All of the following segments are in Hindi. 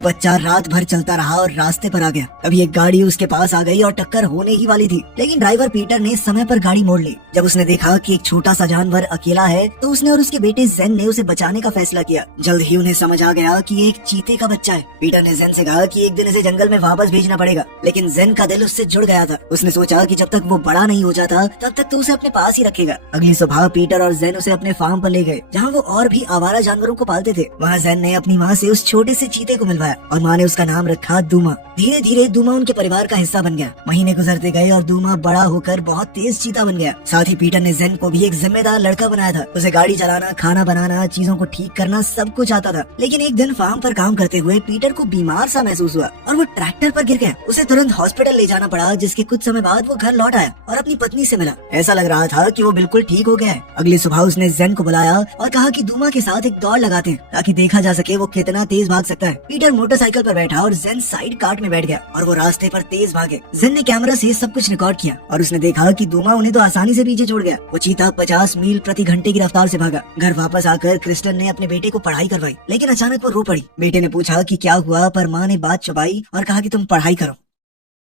बच्चा रात भर चलता रहा और रास्ते पर आ गया। तभी एक गाड़ी उसके पास आ गई और टक्कर होने ही वाली थी, लेकिन ड्राइवर पीटर ने समय पर गाड़ी मोड़ ली। जब उसने देखा कि एक छोटा सा जानवर अकेला है तो उसने और उसके बेटे जेन ने उसे बचाने का फैसला किया। जल्द ही उन्हें समझ आ गया कि ये एक चीते का बच्चा है। पीटर ने जेन से कहा कि एक दिन इसे जंगल में वापस भेजना पड़ेगा, लेकिन जेन का दिल उससे जुड़ गया था। उसने सोचा कि जब तक वो बड़ा नहीं हो जाता तब तक तो उसे अपने पास ही रखेगा। अगली सुबह पीटर और जेन उसे अपने फार्म पर ले गए, जहाँ वो और भी आवारा जानवरों को पालते थे। वहाँ जेन ने अपनी माँ से उस छोटे से चीते को मिलवाया और माँ ने उसका नाम रखा दूमा। धीरे धीरे दूमा उनके परिवार का हिस्सा बन गया। महीने गुजरते गए और दूमा बड़ा होकर बहुत तेज चीता बन गया। साथ ही पीटर ने जेन को भी एक जिम्मेदार लड़का बनाया था। उसे गाड़ी चलाना, खाना बनाना, चीजों को ठीक करना सब कुछ आता था। लेकिन एक दिन फार्म पर काम करते हुए पीटर को बीमार सा महसूस हुआ और वो ट्रैक्टर पर गिर गया। उसे तुरंत हॉस्पिटल ले जाना पड़ा, जिसके कुछ समय बाद वो घर लौट आया और अपनी पत्नी से मिला। ऐसा लग रहा था कि वो बिल्कुल ठीक हो गया है। अगली सुबह उसने जेन को बुलाया और कहा कि दूमा के साथ एक दौड़ लगाते हैं ताकि देखा जा सके वो कितना तेज भाग सकता है। पीटर मोटरसाइकिल पर बैठा और जेन साइड कार्ट में बैठ गया और वो रास्ते पर तेज भागे। जेन ने कैमरा से सब कुछ रिकॉर्ड किया और उसने देखा कि दूमा उन्हें तो आसानी से पीछे छोड़ गया। वो चीता 50 मील प्रति घंटे की रफ्तार से भागा। घर वापस आकर क्रिस्टन ने अपने बेटे को पढ़ाई करवाई, लेकिन अचानक वो रो पड़ी। बेटे ने पूछा कि क्या हुआ, पर माँ ने बात छुपाई और कहा कि तुम पढ़ाई करो।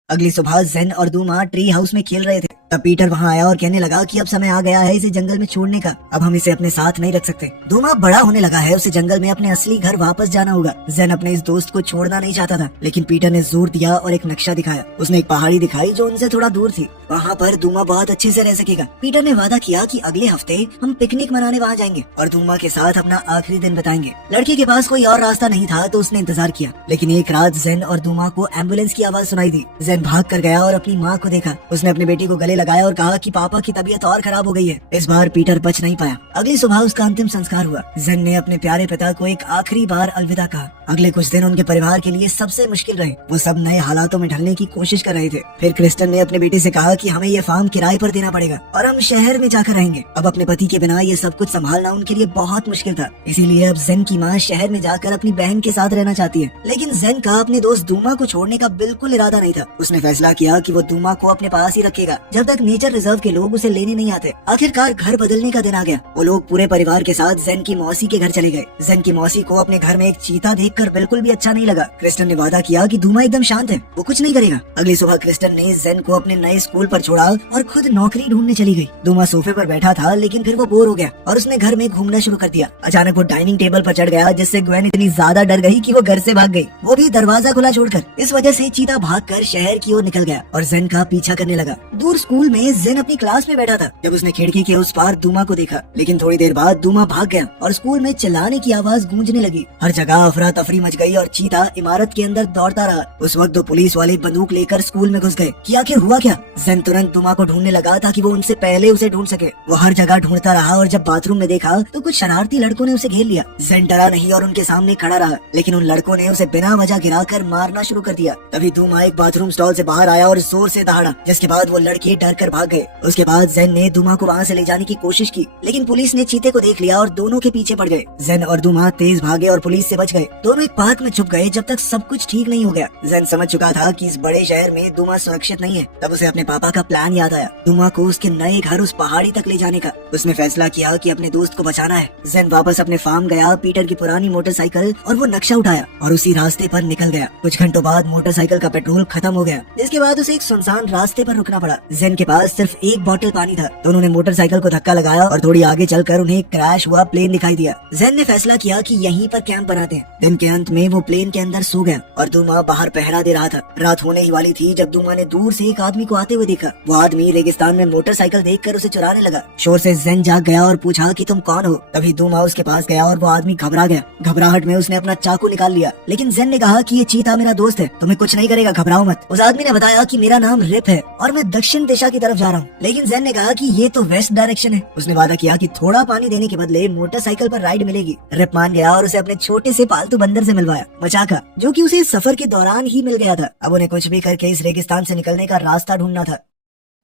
अगली सुबह जेन और दूमा ट्री हाउस में खेल रहे थे। तब पीटर वहाँ आया और कहने लगा कि अब समय आ गया है इसे जंगल में छोड़ने का। अब हम इसे अपने साथ नहीं रख सकते। दूमा बड़ा होने लगा है, उसे जंगल में अपने असली घर वापस जाना होगा। जेन अपने इस दोस्त को छोड़ना नहीं चाहता था, लेकिन पीटर ने जोर दिया और एक नक्शा दिखाया। उसने एक पहाड़ी दिखाई जो उनसे थोड़ा दूर थी। वहाँ पर दूमा बहुत अच्छे से रह सकेगा। पीटर ने वादा किया कि अगले हफ्ते हम पिकनिक मनाने वहाँ जाएंगे और दूमा के साथ अपना आखिरी दिन बिताएंगे। लड़के के पास कोई और रास्ता नहीं था तो उसने इंतजार किया, लेकिन एक रात जेन और दूमा को एम्बुलेंस की आवाज सुनाई दी। जेन भाग कर गया और अपनी माँ को देखा। उसने अपने बेटी को गले लगाया और कहा कि पापा की तबीयत और खराब हो गई है। इस बार पीटर बच नहीं पाया। अगली सुबह उसका अंतिम संस्कार हुआ। जेन ने अपने प्यारे पिता को एक आखिरी बार अलविदा कहा। अगले कुछ दिन उनके परिवार के लिए सबसे मुश्किल रहे। वो सब नए हालातों में ढलने की कोशिश कर रहे थे। फिर क्रिस्टन ने अपने बेटे से कहा कि हमें ये फार्म किराए पर देना पड़ेगा और हम शहर में जाकर रहेंगे। अब अपने पति के बिना ये सब कुछ संभालना उनके लिए बहुत मुश्किल था। इसीलिए अब जेन की माँ शहर में जाकर अपनी बहन के साथ रहना चाहती है। लेकिन जेन का अपने दोस्त दूमा को छोड़ने का बिल्कुल इरादा नहीं था। उसने फैसला किया कि वो दूमा को अपने पास ही रखेगा जब तक नेचर रिजर्व के लोग उसे लेने नहीं आते। आखिरकार घर बदलने का दिन आ गया। वो लोग पूरे परिवार के साथ जेन की मौसी के घर चले गए। जेन की मौसी को अपने घर में एक चीता देखकर बिल्कुल भी अच्छा नहीं लगा। क्रिस्टन ने वादा किया कि दूमा एकदम शांत है, वो कुछ नहीं करेगा। अगली सुबह क्रिस्टन ने जेन को अपने नए स्कूल पर छोड़ा और खुद नौकरी ढूंढने चली गई। दूमा सोफे पर बैठा था, लेकिन फिर वो बोर हो गया और उसने घर में घूमना शुरू कर दिया। अचानक वो डाइनिंग टेबल पर चढ़ गया, जिससे ग्वेन इतनी ज्यादा डर गई कि वो घर से भाग गई, वो भी दरवाजा खुला छोड़कर। इस वजह से चीता भागकर शहर की ओर निकल गया और जेन का पीछा करने लगा। दूर स्कूल में जेन अपनी क्लास में बैठा था जब उसने खिड़की के उस पार दूमा को देखा, लेकिन थोड़ी देर बाद दूमा भाग गया और स्कूल में चिल्लाने की आवाज गूंजने लगी। हर जगह अफरा तफरी मच गई और चीता इमारत के अंदर दौड़ता रहा। उस वक्त दो पुलिस वाले बंदूक लेकर स्कूल में घुस गए कि आखिर हुआ क्या। जेन तुरंत दूमा को ढूंढने लगा ताकि वो उनसे पहले उसे ढूंढ सके। वो हर जगह ढूंढता रहा और जब बाथरूम में देखा तो कुछ शरारती लड़कों ने उसे घेर लिया। जेन डरा नहीं और उनके सामने खड़ा रहा, लेकिन उन लड़कों ने उसे बिना वजह गिराकर मारना शुरू कर दिया। तभी दूमा एक बाथरूम स्टॉल से बाहर आया और जोर से दहाड़ा, जिसके बाद वो लड़के डर कर भाग गए। उसके बाद जेन ने दूमा को वहाँ से ले जाने की कोशिश की, लेकिन पुलिस ने चीते को देख लिया और दोनों के पीछे पड़ गए। जेन और दूमा तेज भागे और पुलिस से बच गए। दोनों एक पार्क में छुप गए जब तक सब कुछ ठीक नहीं हो गया। जेन समझ चुका था कि इस बड़े शहर में दूमा सुरक्षित नहीं है। तब उसे अपने पापा का प्लान याद आया, दूमा को उसके नए घर उस पहाड़ी तक ले जाने का। उसने फैसला किया कि अपने दोस्त को बचाना है। जेन वापस अपने फार्म गया, पीटर की पुरानी मोटरसाइकिल और वो नक्शा उठाया और उसी रास्ते पर निकल गया। कुछ घंटों बाद मोटरसाइकिल का पेट्रोल खत्म हो गया, जिसके बाद उसे एक सुनसान रास्ते पर रुकना पड़ा। जेन के पास सिर्फ एक बोतल पानी था तो उन्होंने मोटरसाइकिल को धक्का लगाया और थोड़ी आगे चलकर उन्हें एक क्रैश हुआ प्लेन दिखाई दिया। जेन ने फैसला किया कि यहीं पर कैंप बनाते हैं। दिन के अंत में वो प्लेन के अंदर सो गया और दूमा बाहर पहरा दे रहा था। रात होने ही वाली थी जब दूमा ने दूर से एक आदमी को आते हुए देखा। वो आदमी रेगिस्तान में मोटरसाइकिल देखकर उसे चुराने लगा। शोर से जेन जाग गया और पूछा कि तुम कौन हो। तभी दूमा उसके पास गया और वो आदमी घबरा गया। घबराहट में उसने अपना चाकू निकाल लिया, लेकिन जेन ने कहा कि ये चीता मेरा दोस्त है, तुम्हें कुछ नहीं करेगा, घबराओ मत। उस आदमी ने बताया कि मेरा नाम रिप है और मैं दक्षिण दिशा की तरफ जा रहा हूँ, लेकिन जेन ने कहा कि ये तो वेस्ट डायरेक्शन है। उसने वादा किया कि थोड़ा पानी देने के बदले मोटरसाइकिल पर राइड मिलेगी। रिप मान गया और उसे अपने छोटे से पालतू बंदर से मिलवाया, मचाका, जो कि उसे इस सफर के दौरान ही मिल गया था। अब उन्हें कुछ भी करके इस रेगिस्तान से निकलने का रास्ता ढूंढना था।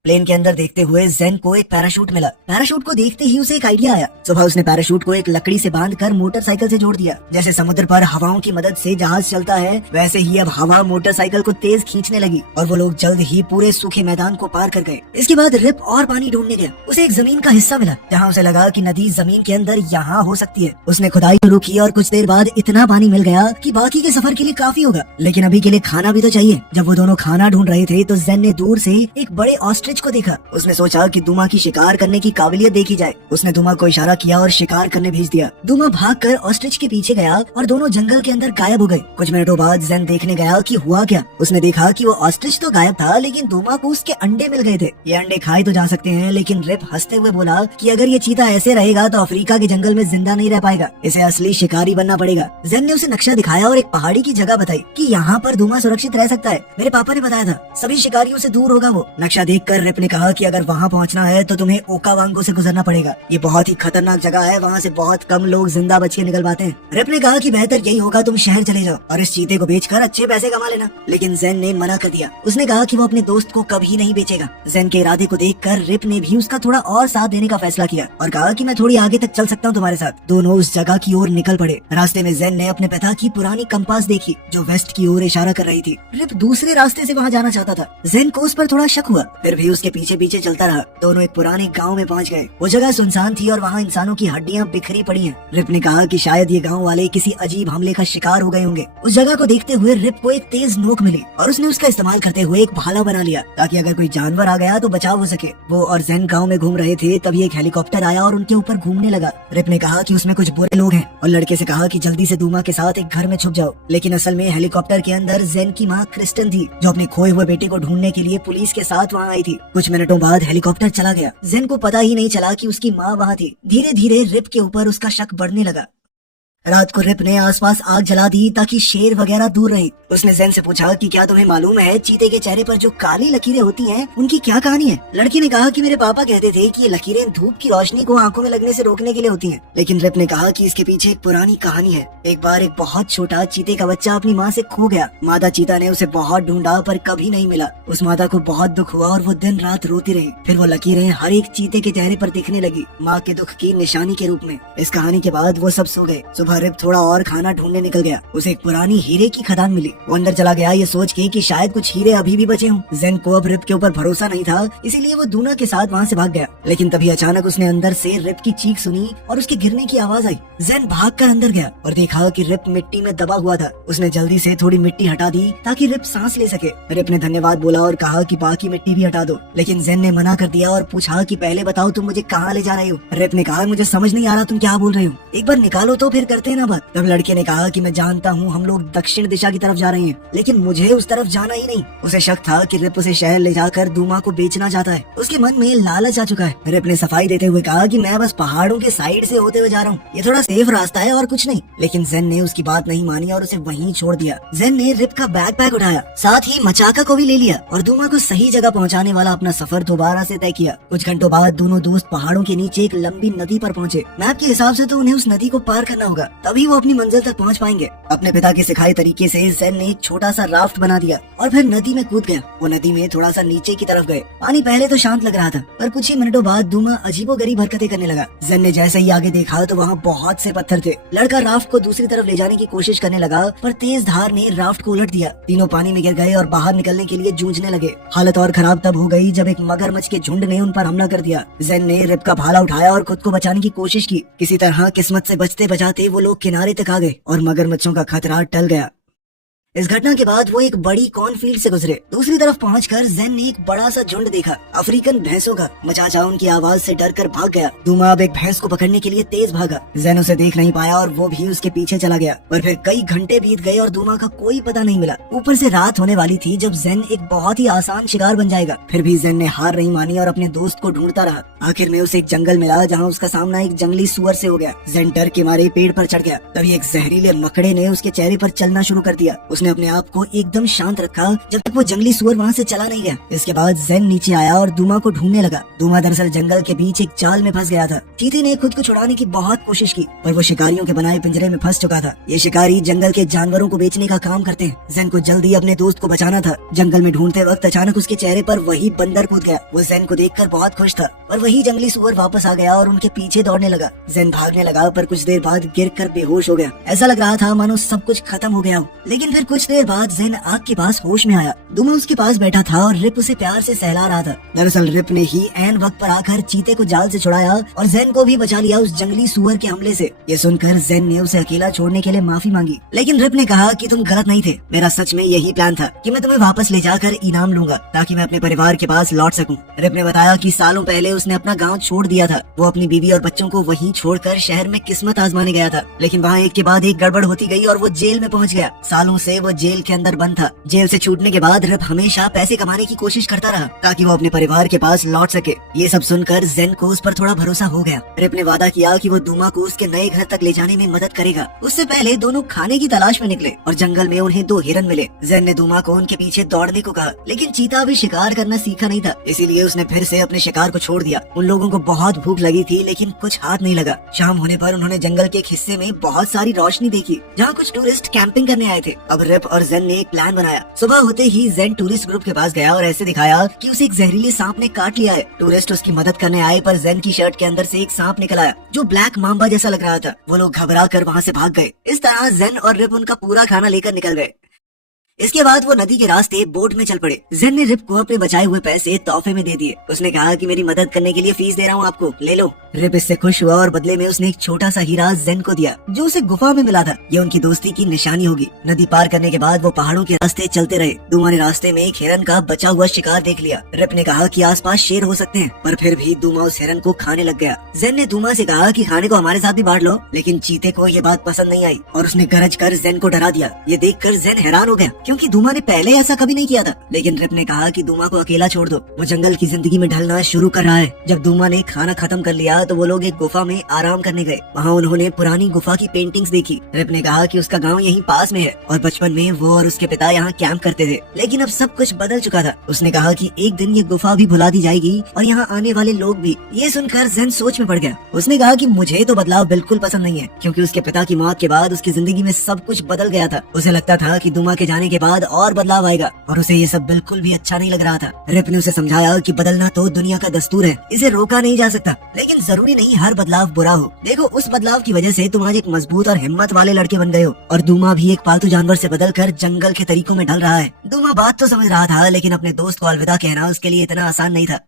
प्लेन के अंदर देखते हुए जेन को एक पैराशूट मिला। पैराशूट को देखते ही उसे एक आइडिया आया। सुबह उसने पैराशूट को एक लकड़ी से बांधकर मोटरसाइकिल से जोड़ दिया। जैसे समुद्र पर हवाओं की मदद से जहाज चलता है, वैसे ही अब हवा मोटरसाइकिल को तेज खींचने लगी और वो लोग जल्द ही पूरे सूखे मैदान को पार कर गए। इसके बाद रिप और पानी ढूंढने गया। उसे एक जमीन का हिस्सा मिला जहाँ उसे लगा कि नदी जमीन के अंदर यहाँ हो सकती है। उसने खुदाई शुरू की और कुछ देर बाद इतना पानी मिल गया कि बाकी के सफर के लिए काफी होगा, लेकिन अभी के लिए खाना भी तो चाहिए। जब वो दोनों खाना ढूंढ रहे थे तो जेन ने दूर से एक बड़े ऑस्ट्रिच को देखा। उसने सोचा कि दुमा की शिकार करने की काबिलियत देखी जाए। उसने दुमा को इशारा किया और शिकार करने भेज दिया। दुमा भागकर ऑस्ट्रिच के पीछे गया और दोनों जंगल के अंदर गायब हो गए। कुछ मिनटों बाद जेन देखने गया कि हुआ क्या। उसने देखा कि वो ऑस्ट्रिच तो गायब था, लेकिन दुमा को उसके अंडे मिल गए थे। ये अंडे खाए तो जा सकते हैं, लेकिन रिप हंसते हुए बोला कि अगर ये चीता ऐसे रहेगा तो अफ्रीका के जंगल में जिंदा नहीं रह पाएगा, इसे असली शिकारी बनना पड़ेगा। जेन ने उसे नक्शा दिखाया और एक पहाड़ी की जगह बताई कि यहाँ पर दुमा सुरक्षित रह सकता है। मेरे पापा ने बताया था, सभी शिकारियों से दूर होगा वो। नक्शा देखकर रिप ने कहा कि अगर वहाँ पहुँचना है तो तुम्हें ओकावांगो से गुजरना पड़ेगा। ये बहुत ही खतरनाक जगह है, वहाँ से बहुत कम लोग जिंदा बच के निकल पाते हैं। रिप ने कहा कि बेहतर यही होगा तुम शहर चले जाओ और इस चीते को बेचकर अच्छे पैसे कमा लेना, लेकिन जेन ने मना कर दिया। उसने कहा कि वो अपने दोस्त को कभी नहीं बेचेगा। जेन के इरादे को देखकर रिप ने भी उसका थोड़ा और साथ देने का फैसला किया और कहा कि मैं थोड़ी आगे तक चल सकता हूँ तुम्हारे साथ। दोनों उस जगह की ओर निकल पड़े। रास्ते में जेन ने अपने पिता की पुरानी कंपास देखी जो वेस्ट की ओर इशारा कर रही थी। रिप दूसरे रास्ते से वहाँ जाना चाहता था। जेन को उस पर थोड़ा शक हुआ, फिर भी उसके पीछे पीछे चलता रहा। दोनों एक पुराने गाँव में पहुँच गए। वो जगह सुनसान थी और वहाँ इंसानों की हड्डियाँ बिखरी पड़ी हैं। रिप ने कहा कि शायद ये गाँव वाले किसी अजीब हमले का शिकार हो गए होंगे। उस जगह को देखते हुए रिप को एक तेज नोक मिली और उसने उसका इस्तेमाल करते हुए एक भाला बना लिया ताकि अगर कोई जानवर आ गया तो बचाव हो सके। वो और जेन गाँव में घूम रहे थे, तभी एक हेलीकॉप्टर आया और उनके ऊपर घूमने लगा। रिप ने कहा कि उसमें कुछ बुरे लोग हैं और लड़के से कहा कि जल्दी से दुमा के साथ एक घर में छुप जाओ। लेकिन असल में हेलीकॉप्टर के अंदर जेन की माँ क्रिस्टन थी जो अपने खोए हुए बेटे को ढूंढने के लिए पुलिस के साथ वहाँ आई थी। कुछ मिनटों बाद हेलीकॉप्टर चला गया। जेन को पता ही नहीं चला कि उसकी माँ वहाँ थी। धीरे धीरे रिप के ऊपर उसका शक बढ़ने लगा। रात को रिप ने आसपास आग जला दी ताकि शेर वगैरह दूर रहे। उसने जेन से पूछा कि क्या तुम्हें मालूम है चीते के चेहरे पर जो काली लकीरें होती हैं उनकी क्या कहानी है। लड़की ने कहा कि मेरे पापा कहते थे कि ये लकीरें धूप की रोशनी को आंखों में लगने से रोकने के लिए होती हैं। लेकिन रिप ने कहा कि इसके पीछे एक पुरानी कहानी है। एक बार एक बहुत छोटा चीते का बच्चा अपनी माँ से खो गया। मादा चीता ने उसे बहुत ढूंढा पर कभी नहीं मिला। उस मादा को बहुत दुख हुआ और वो दिन रात रोती रही। फिर वो लकीरें हर एक चीते के चेहरे पर दिखने लगी, माँ के दुख की निशानी के रूप में। इस कहानी के बाद वो सब सो गए। सुबह रिप थोड़ा और खाना ढूंढने निकल गया। उसे एक पुरानी हीरे की खदान मिली। वो अंदर चला गया ये सोच के कि शायद कुछ हीरे अभी भी बचे हों। जेन को अब रिप के ऊपर भरोसा नहीं था, इसीलिए वो दूना के साथ वहाँ से भाग गया। लेकिन तभी अचानक उसने अंदर से रिप की चीख सुनी और उसके गिरने की आवाज आई। जेन भागकर अंदर गया और देखा कि रिप मिट्टी में दबा हुआ था। उसने जल्दी से थोड़ी मिट्टी हटा दी ताकि रिप सांस ले सके। रिप ने धन्यवाद बोला और कहा कि बाकी मिट्टी भी हटा दो, लेकिन जेन ने मना कर दिया और पूछा कि पहले बताओ तुम मुझे कहाँ ले जा रहे हो। रिप ने कहा मुझे समझ नहीं आ रहा तुम क्या बोल रहे हो, एक बार निकालो तो फिर करते हैं ना बात। तब लड़के ने कहा कि मैं जानता हूँ हम लोग दक्षिण दिशा की तरफ जा रहे हैं, लेकिन मुझे उस तरफ जाना ही नहीं। उसे शक था कि रिप उसे शहर ले जाकर दुमा को बेचना चाहता है। उसके मन में लालच आ चुका है। रिप ने सफाई देते हुए कहा कि मैं बस पहाड़ों के साइड से होते हुए जा रहा हूँ, ये थोड़ा सेफ रास्ता है और कुछ नहीं। लेकिन जेन ने उसकी बात नहीं मानी और उसे वहीं छोड़ दिया। जेन ने रिप का बैकपैक उठाया, साथ ही मचाका को भी ले लिया और दुमा को सही जगह पहुँचाने वाला अपना सफर दोबारा से तय किया। कुछ घंटों बाद दोनों दोस्त पहाड़ों के नीचे एक लंबी नदी पर पहुँचे। मैप के हिसाब से तो उन्हें उस नदी को पार करना होगा, तभी वो अपनी मंजिल तक पहुँच पाएंगे। अपने पिता के सिखाए तरीके से जेन ने एक छोटा सा राफ्ट बना दिया और फिर नदी में कूद गया। वो नदी में थोड़ा सा नीचे की तरफ गए। पानी पहले तो शांत लग रहा था, पर कुछ ही मिनटों बाद दुमा अजीबोगरीब हरकतें करने लगा। जेन ने जैसे ही आगे देखा तो वहाँ बहुत से पत्थर थे। लड़का राफ्ट को दूसरी तरफ ले जाने की कोशिश करने लगा, पर तेज धार ने राफ्ट को उलट दिया। तीनों पानी में गिर गए और बाहर निकलने के लिए जूझने लगे। हालत और खराब तब हो गई जब एक मगरमच्छ के झुंड ने उन पर हमला कर दिया। जेन ने रिप का भाला उठाया और खुद को बचाने की कोशिश की। किसी तरह किस्मत से बचते बचाते वो लोग किनारे तक आ गए और मगरमच्छों का खतरा टल गया। इस घटना के बाद वो एक बड़ी कॉर्नफील्ड से गुजरे। दूसरी तरफ पहुंचकर जेन ने एक बड़ा सा झुंड देखा, अफ्रीकन भैंसों का। मचाचा उनकी आवाज से डरकर भाग गया। दुमा अब एक भैंस को पकड़ने के लिए तेज भागा। जेन उसे देख नहीं पाया और वो भी उसके पीछे चला गया। पर फिर कई घंटे बीत गए और दुमा का कोई पता नहीं मिला। ऊपर से रात होने वाली थी जब जेन एक बहुत ही आसान शिकार बन जाएगा। फिर भी जेन ने हार नहीं मानी और अपने दोस्त को ढूंढता रहा। आखिर में उसे एक जंगल मिला जहाँ उसका सामना एक जंगली सुअर से हो गया। जेन डर के मारे पेड़ पर चढ़ गया। तभी एक जहरीले मकड़े ने उसके चेहरे पर चलना शुरू कर दिया। उसने उसने अपने आप को एकदम शांत रखा जब तक वो जंगली सुअर वहाँ से चला नहीं गया। इसके बाद जेन नीचे आया और दूमा को ढूंढने लगा। दूमा दरअसल जंगल के बीच एक जाल में फंस गया था। चीते ने खुद को छुड़ाने की बहुत कोशिश की पर वो शिकारियों के बनाए पिंजरे में फंस चुका था। ये शिकारी जंगल के जानवरों को बेचने का काम करते हैं। जेन को जल्दी अपने दोस्त को बचाना था। जंगल में ढूंढते वक्त अचानक उसके चेहरे पर वही बंदर कूद गया। वो जेन को देखकर बहुत खुश था और वही जंगली सुअर वापस आ गया और उनके पीछे दौड़ने लगा। जेन भागने लगा पर कुछ देर बाद गिरकर बेहोश हो गया। ऐसा लग रहा था मानो सब कुछ खत्म हो गया हो। लेकिन फिर कुछ देर बाद जेन आग के पास होश में आया। दूमा उसके पास बैठा था और रिप उसे प्यार से सहला रहा था। दरअसल रिप ने ही ऐन वक्त पर आकर चीते को जाल से छुड़ाया और जेन को भी बचा लिया उस जंगली सुअर के हमले से। ये सुनकर जेन ने उसे अकेला छोड़ने के लिए माफी मांगी, लेकिन रिप ने कहा कि तुम गलत नहीं थे। मेरा सच में यही प्लान था कि मैं तुम्हें वापस ले जाकर इनाम लूंगा ताकि मैं अपने परिवार के पास लौट सकूं। रिप ने बताया कि सालों पहले उसने अपना गांव छोड़ दिया था। वो अपनी बीवी और बच्चों को वहीं छोड़कर शहर में किस्मत आजमाने गया था, लेकिन वहाँ एक के बाद एक गड़बड़ होती गई और वो जेल में पहुँच गया। सालों से वो जेल के अंदर बंद था। जेल से छूटने के बाद रिप हमेशा पैसे कमाने की कोशिश करता रहा ताकि वो अपने परिवार के पास लौट सके। ये सब सुनकर जेन को उस पर थोड़ा भरोसा हो गया। रिप ने वादा किया कि वो दूमा को उसके नए घर तक ले जाने में मदद करेगा। उससे पहले दोनों खाने की तलाश में निकले और जंगल में उन्हें 2 हिरन मिले। जेन ने दूमा को उनके पीछे दौड़ने को कहा, लेकिन चीता अभी शिकार करना सीखा नहीं था, इसीलिए उसने फिर से अपने शिकार को छोड़ दिया। उन लोगों को बहुत भूख लगी थी लेकिन कुछ हाथ नहीं लगा। शाम होने पर उन्होंने जंगल के एक हिस्से में बहुत सारी रोशनी देखी जहाँ कुछ टूरिस्ट कैंपिंग करने आए थे। अब रिप और जेन ने एक प्लान बनाया। सुबह होते ही जेन टूरिस्ट ग्रुप के पास गया और ऐसे दिखाया कि उसे एक जहरीले सांप ने काट लिया है। टूरिस्ट उसकी मदद करने आए पर जेन की शर्ट के अंदर से एक सांप निकल आया जो ब्लैक मांबा जैसा लग रहा था। वो लोग घबरा कर वहाँ से भाग गए। इस तरह जेन और रिप उनका पूरा खाना लेकर निकल गए। इसके बाद वो नदी के रास्ते बोट में चल पड़े। जेन ने रिप को अपने बचाए हुए पैसे तोहफे में दे दिए। उसने कहा कि मेरी मदद करने के लिए फीस दे रहा हूँ आपको, ले लो। रिप इससे खुश हुआ और बदले में उसने एक छोटा सा हीरा जेन को दिया जो उसे गुफा में मिला था। ये उनकी दोस्ती की निशानी होगी। नदी पार करने के बाद वो पहाड़ों के रास्ते चलते रहे। दूमा ने रास्ते में एक हिरन का बचा हुआ शिकार देख लिया। रिप ने कहा कि आसपास शेर हो सकते हैं, पर फिर भी दूमा उस हिरन को खाने लग गया। जेन ने दूमा से कहा कि खाने को हमारे साथ भी बांट लो, लेकिन चीते को ये बात पसंद नहीं आई और उसने गरज कर जेन को डरा दिया। ये देखकर जेन हैरान हो गया क्योंकि दूमा ने पहले ऐसा कभी नहीं किया था। लेकिन रिप ने कहा कि दूमा को अकेला छोड़ दो, वो जंगल की जिंदगी में ढलना शुरू कर रहा है। जब दूमा ने खाना खत्म कर लिया तो वो लोग एक गुफा में आराम करने गए। वहाँ उन्होंने पुरानी गुफा की पेंटिंग्स देखी। रिप ने कहा कि उसका गांव यहीं पास में है और बचपन में वो और उसके पिता यहाँ कैंप करते थे, लेकिन अब सब कुछ बदल चुका था। उसने कहा कि एक दिन ये गुफा भी भुला दी जाएगी और यहाँ आने वाले लोग भी। ये सुनकर जेन सोच में पड़ गया। उसने कहा कि मुझे तो बदलाव बिल्कुल पसंद नहीं है क्योंकि उसके पिता की मौत के बाद उसकी जिंदगी में सब कुछ बदल गया था। उसे लगता था कि दूमा के जाने के बाद और बदलाव आएगा और उसे ये सब बिल्कुल भी अच्छा नहीं लग रहा था। रिप ने उसे समझाया कि बदलना तो दुनिया का दस्तूर है, इसे रोका नहीं जा सकता, लेकिन जरूरी नहीं हर बदलाव बुरा हो। देखो, उस बदलाव की वजह से तुम आज एक मजबूत और हिम्मत वाले लड़के बन गए हो। और दूमा भी एक पालतू जानवर से बदलकर जंगल के तरीकों में ढल रहा है। दूमा बात तो समझ रहा था, लेकिन अपने दोस्त को अलविदा कहना उसके लिए इतना आसान नहीं था।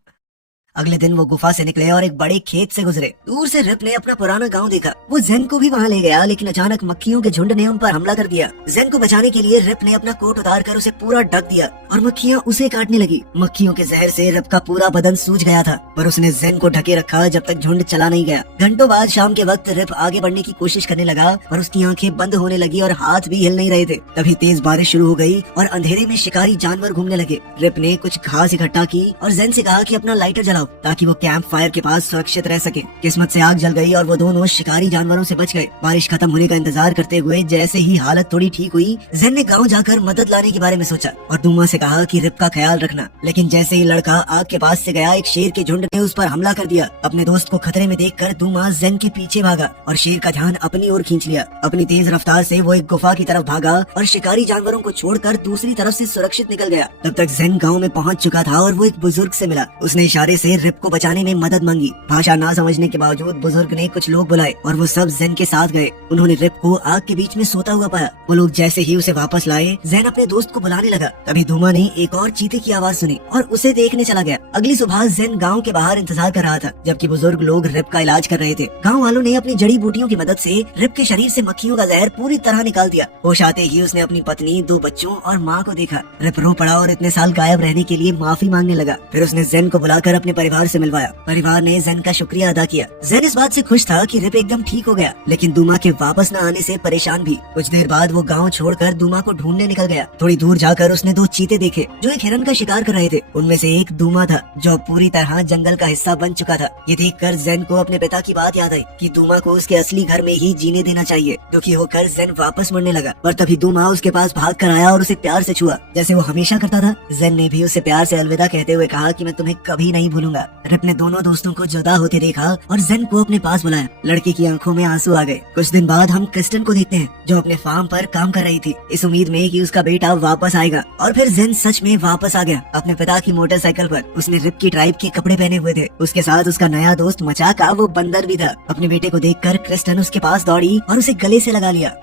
अगले दिन वो गुफा से निकले और एक बड़े खेत से गुजरे। दूर से रिप ने अपना पुराना गांव देखा। वो जेन को भी वहाँ ले गया, लेकिन अचानक मक्खियों के झुंड ने उन पर हमला कर दिया। जेन को बचाने के लिए रिप ने अपना कोट उतार कर उसे पूरा ढक दिया और मक्खियाँ उसे काटने लगी। मक्खियों के जहर से रिप का पूरा बदन सूज गया था, पर उसने जेन को ढके रखा जब तक झुंड चला नहीं गया। घंटों बाद शाम के वक्त रिप आगे बढ़ने की कोशिश करने लगा, पर उसकी आंखें बंद होने लगी और हाथ भी हिल नहीं रहे थे। तभी तेज बारिश शुरू हो गई और अंधेरे में शिकारी जानवर घूमने लगे। रिप ने कुछ घास इकट्ठा की और जेन से कहा कि अपना लाइटर जलाओ ताकि वो कैंप फायर के पास सुरक्षित रह सके। किस्मत से आग जल गई और वो दोनों शिकारी जानवरों से बच गए। बारिश खत्म होने का इंतजार करते हुए जैसे ही हालत थोड़ी ठीक हुई, जेन ने गांव जाकर मदद लाने के बारे में सोचा और दूमा से कहा कि रिप का ख्याल रखना। लेकिन जैसे ही लड़का आग के पास से गया, एक शेर के झुंड ने उस पर हमला कर दिया। अपने दोस्त को खतरे में देखकर दूमा जेन के पीछे भागा और शेर का ध्यान अपनी ओर खींच लिया। अपनी तेज रफ्तार से वो एक गुफा की तरफ भागा और शिकारी जानवरों को छोड़कर दूसरी तरफ से सुरक्षित निकल गया। तब तक जेन गाँव में पहुँच चुका था और वो एक बुजुर्ग से मिला। उसने इशारे से रिप को बचाने में मदद मांगी। भाषा ना समझने के बावजूद बुजुर्ग ने कुछ लोग बुलाए और वो सब जेन के साथ गए। उन्होंने रिप को आग के बीच में सोता हुआ पाया। वो लोग जैसे ही उसे वापस लाए, जेन अपने दोस्त को बुलाने लगा। तभी दूमा ने एक और चीते की आवाज सुनी और उसे देखने चला गया। अगली सुबह जेन गांव के बाहर इंतजार कर रहा था, जबकि बुजुर्ग लोग रिप का इलाज कर रहे थे। गांव वालों ने अपनी जड़ी बूटियों की मदद से रिप के शरीर से मक्खियों का जहर पूरी तरह निकाल दिया। होश आते ही उसने अपनी पत्नी, 2 बच्चों और माँ को देखा। रिप रो पड़ा और इतने साल गायब रहने के लिए माफी मांगने लगा। फिर उसने जेन को बुलाकर अपने परिवार से मिलवाया। परिवार ने जेन का शुक्रिया अदा किया। जेन इस बात से खुश था कि रिप एकदम ठीक हो गया, लेकिन दूमा के वापस न आने से परेशान भी। कुछ देर बाद वो गांव छोड़कर दूमा को ढूंढने निकल गया। थोड़ी दूर जाकर उसने 2 चीते देखे जो एक हिरन का शिकार कर रहे थे। उनमें से एक दूमा था जो पूरी तरह जंगल का हिस्सा बन चुका था। ये देखकर जेन को अपने पिता की बात याद आई कि दूमा को उसके असली घर में ही जीने देना चाहिए। दुखी होकर जेन वापस मुड़ने लगा, पर तभी दूमा उसके पास भाग कर आया और उसे प्यार से छुआ जैसे वो हमेशा करता था। जेन ने भी उसे प्यार से अलविदा कहते हुए कहा कि मैं तुम्हें कभी नहीं भूलूंगा। रिप ने दोनों दोस्तों को जुदा होते देखा और जेन को अपने पास बुलाया। लड़की की आंखों में आंसू आ गए। कुछ दिन बाद हम क्रिस्टन को देखते हैं जो अपने फार्म पर काम कर रही थी, इस उम्मीद में कि उसका बेटा वापस आएगा। और फिर जेन सच में वापस आ गया अपने पिता की मोटरसाइकिल पर। उसने रिप की ट्राइब के कपड़े पहने हुए थे। उसके साथ उसका नया दोस्त मचाका वो बंदर भी था। अपने बेटे को देखकर क्रिस्टन उसके पास दौड़ी और उसे गले से लगा लिया।